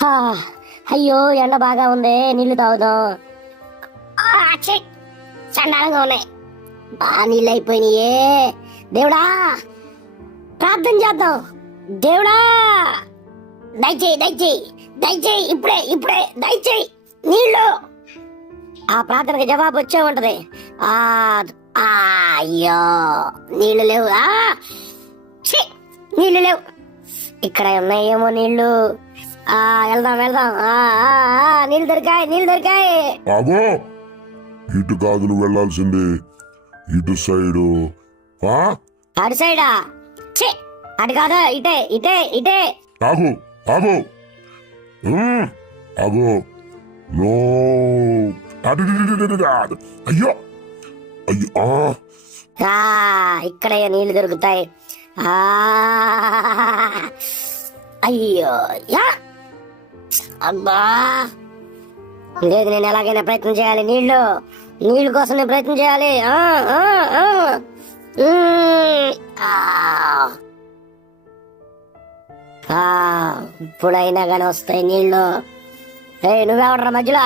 హా, అయ్యో ఎండ బాగా ఉంది, నీళ్లు తాగుదాం. చండాలంగా ఉన్నాయి, బాగా నీళ్ళు అయిపోయినాయే. దేవుడా ప్రార్థన చేద్దాం. దేవుడా దయచేయి దయచేయి దయచేయి, ఇప్పుడే ఇప్పుడే దయచేయి నీళ్ళు. ఆ ప్రార్థనకి జవాబు వచ్చే ఉంటది. ఆ ఆ, అయ్యో నీళ్లు లేవు. నీళ్లు లేవు. ఇక్కడ ఉన్నాయేమో నీళ్లు. వెళ్దాం వెళ్దాం. నీళ్ళు దొరికాయి, నీళ్ళు దొరికాయి. ఆగో, ఇటు కాదు నువ్వు వెళ్ళాల్సింది, ఇటు సైడు. అటు సైడా? అటు కాదా, ఇటే ఇటే ఇటే. ఆగు ఆగు ఆగు. నో, అయ్యో అయ్యో. ఇక్కడ నీళ్లు దొరుకుతాయి. అయ్యో యా, అబ్బా లేదు, నేను ఎలాగైనా ప్రయత్నం చేయాలి. నీళ్ళు కోసం నేను ప్రయత్నం చేయాలి. ఇప్పుడైనా కానీ వస్తాయి నీళ్ళు. నువ్వెవడరా మధ్యలో?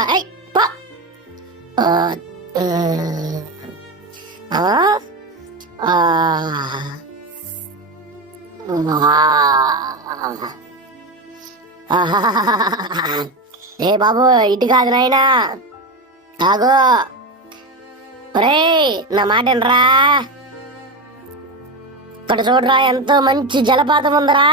ఏ బాబు, ఇటు కాదు నాయనా, ఆగో. ఒరేయ్ నా మాట వినరా, ఇక్కడ చూడరా ఎంతో మంచి జలపాతం ఉందరా.